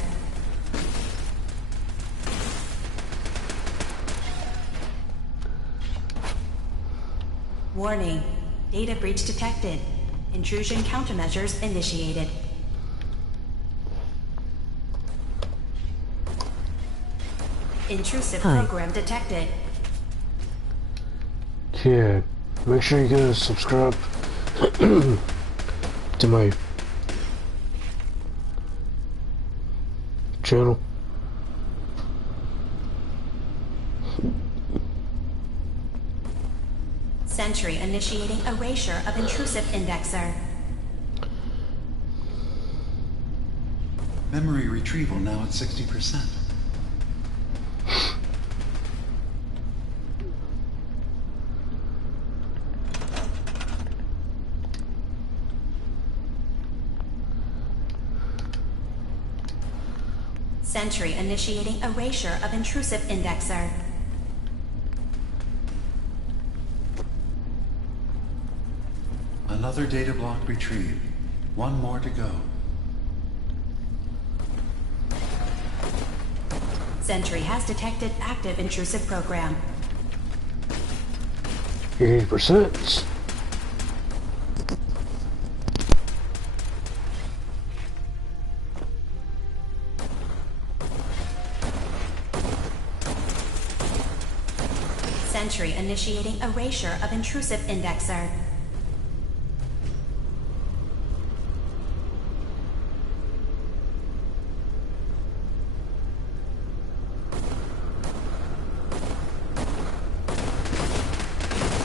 Warning. Data breach detected. Intrusion countermeasures initiated. Intrusive program detected. Yeah, make sure you guys subscribe to my channel. Sentry initiating erasure of intrusive indexer. Memory retrieval now at 60%. Sentry initiating erasure of intrusive indexer. Another data block retrieved. One more to go. Sentry has detected active intrusive program. 80%. Sentry initiating erasure of intrusive indexer.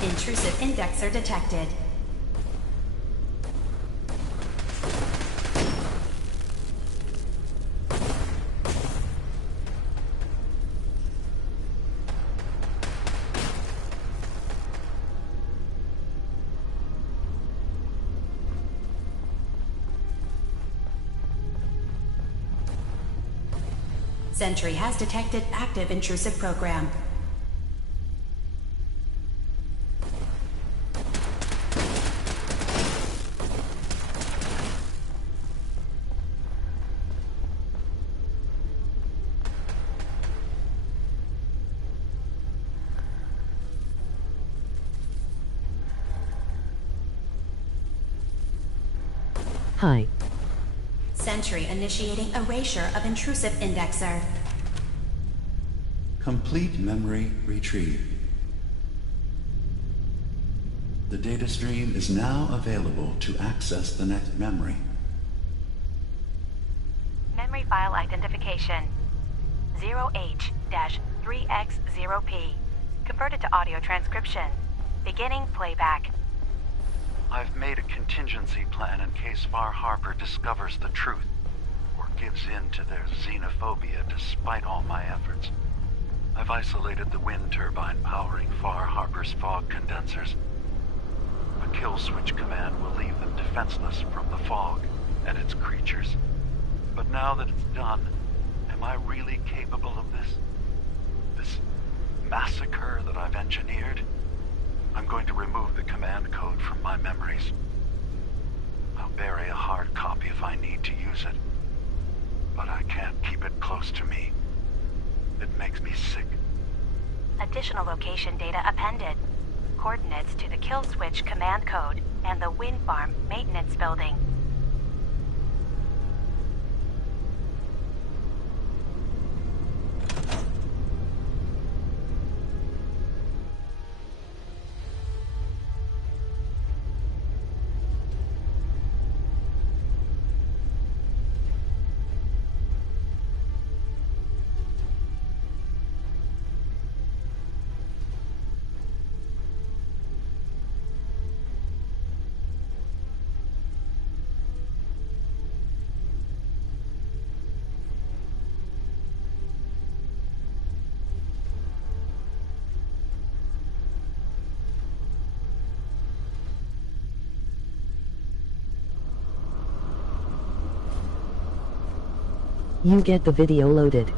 Intrusive indexer detected. Sentry has detected active intrusive program. Hi. Sentry initiating erasure of intrusive indexer. Complete memory retrieved. The data stream is now available to access the next memory. Memory file identification 0H-3X0P. Converted to audio transcription. Beginning playback. I've made a contingency plan in case Far Harbor discovers the truth or gives in to their xenophobia despite all my efforts. I've isolated the wind turbine powering Far Harbor's fog condensers. A kill switch command will leave them defenseless from the fog and its creatures. But now that it's done, am I really capable of this? This massacre that I've engineered? I'm going to remove the command code from my memories. I'll bury a hard copy if I need to use it. But I can't keep it close to me. It makes me sick. Additional location data appended. Coordinates to the kill switch command code and the wind farm maintenance building. You get the video loaded.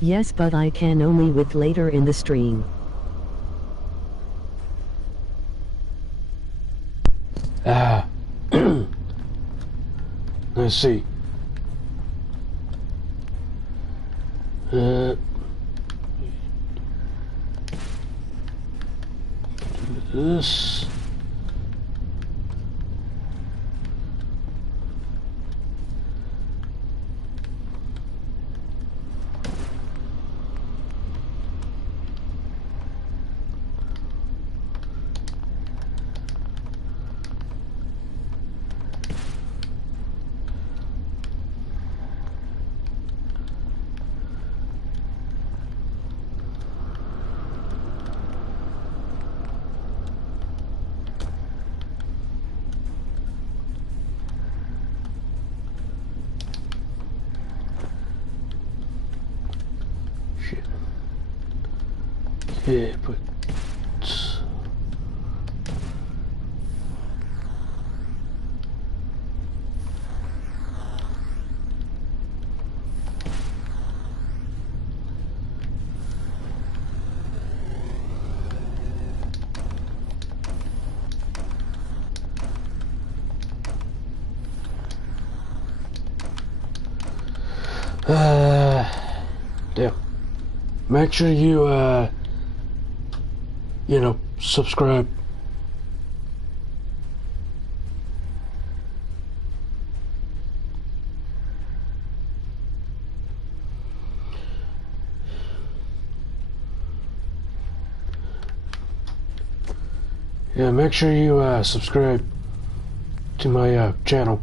Yes, but I can only with later in the stream. Let's see. Do this. Yeah, but yeah. Make sure you you know, subscribe. Yeah, make sure you subscribe to my channel.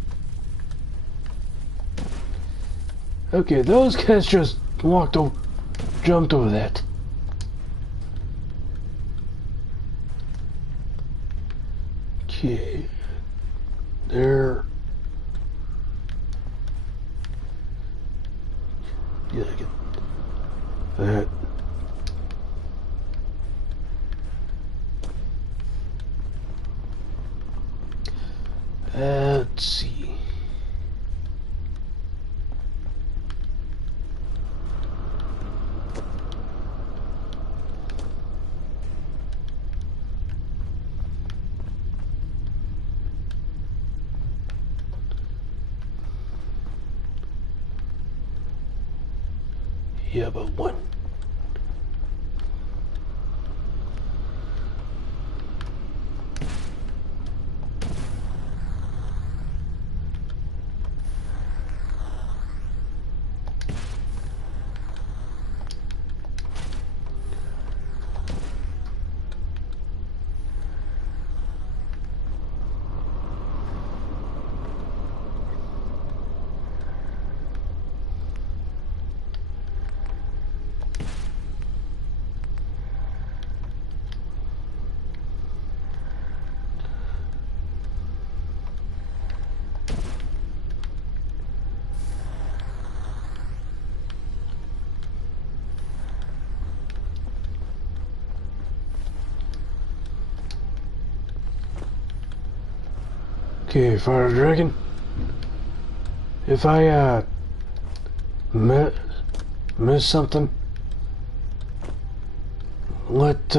Okay, those guys just jumped over that. Okay, there. Yeah, I get that. Let's see. Yeah, but one. Okay, Fire Dragon. If I miss something, let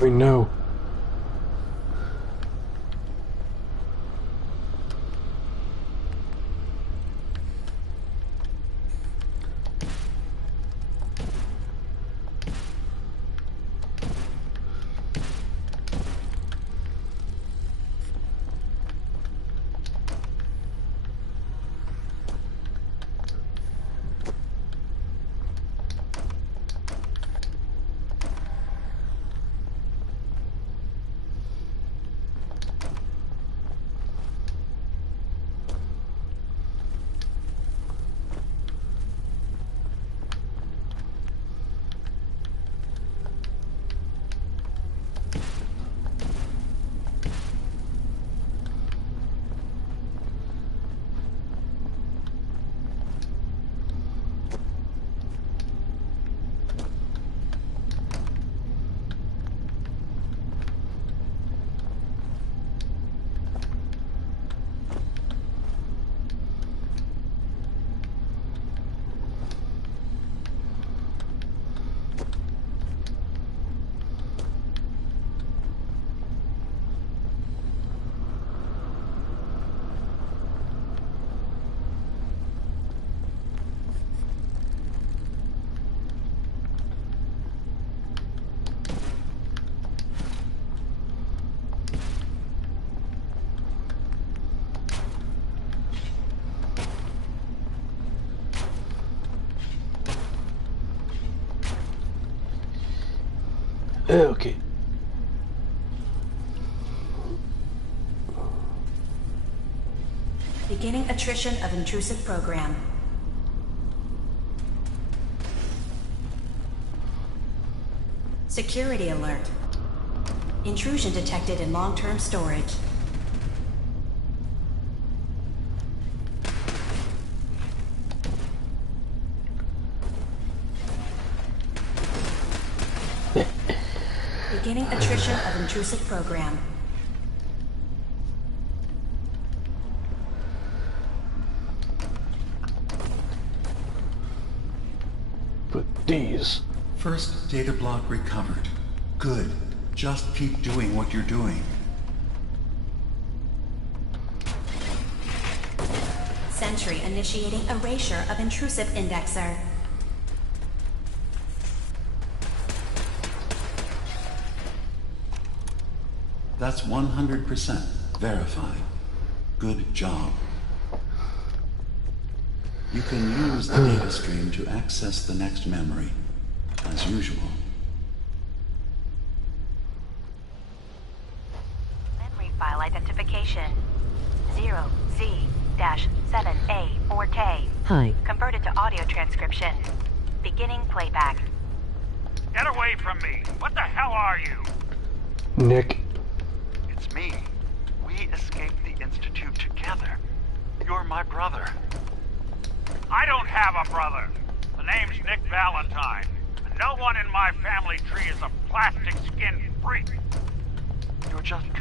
me know. Okay. Beginning attrition of intrusive program. Security alert. Intrusion detected in long-term storage. Beginning attrition of intrusive program. But these... First data block recovered. Good. Just keep doing what you're doing. Sentry initiating erasure of intrusive indexer. That's 100% verified. Good job. You can use the data stream to access the next memory, as usual. Memory file identification 0Z-7A4K. Hi. Converted to audio transcription. Beginning playback. Get away from me! What the hell are you? Nick. It's me. We escaped the Institute together. You're my brother. I don't have a brother. The name's Nick Valentine. And no one in my family tree is a plastic-skinned freak. You're just